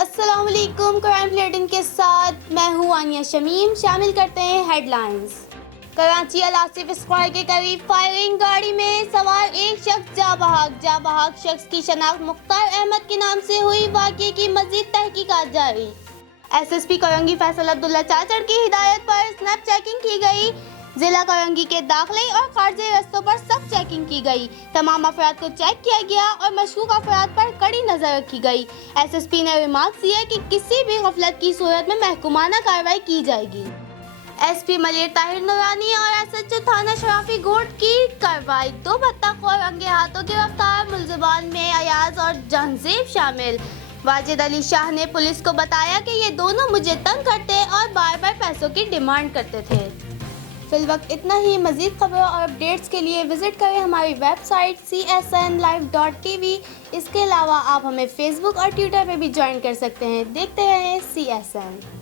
السلام علیکم، crime bulletin کے ساتھ میں ہوں عانیہ شمیم۔ شامل کرتے ہیں head lines. Karachi Alasif square کے قریب فائرنگ، گاڑی میں سوار ایک شخص جاں بحق شخص کی شناخت مختار احمد کے نام سے ہوئی۔ واقعے کی مزید تحقیقات جاری۔ S S P Korangi Faisal عبداللہ چاچڑ کی ہدایت پر سنیپ چیکنگ کی گئی۔ ضلع کرنگی کے داخلے اور خارجی رستوں پر سخت چیکنگ کی گئی۔ تمام افراد کو چیک کیا گیا اور مشکوک افراد پر کڑی نظر رکھی گئی۔ ایس ایس پی نے ریمارکس دیے کہ کسی بھی غفلت کی صورت میں محکومانہ کارروائی کی جائے گی۔ ایس پی ملیر طاہر نورانی اور ایس ایچ او تھانہ شرافی گوٹ کی کارروائی۔ 2 بھتہ خور رنگے ہاتھوں گرفتار، ملزمان میں ایاز اور جہانزیب شامل۔ واجد علی شاہ نے پولیس کو بتایا کہ یہ دونوں مجھے تنگ کرتے اور بار بار پیسوں کی ڈیمانڈ کرتے تھے۔ فی الوقت اتنا ہی۔ مزید خبروں اور اپڈیٹس کے لیے وزٹ کریں ہماری ویب سائٹ csnlive.tv۔ اس کے علاوہ آپ ہمیں فیس بک اور ٹویٹر پہ بھی جوائن کر سکتے ہیں۔ دیکھتے رہیں CSN۔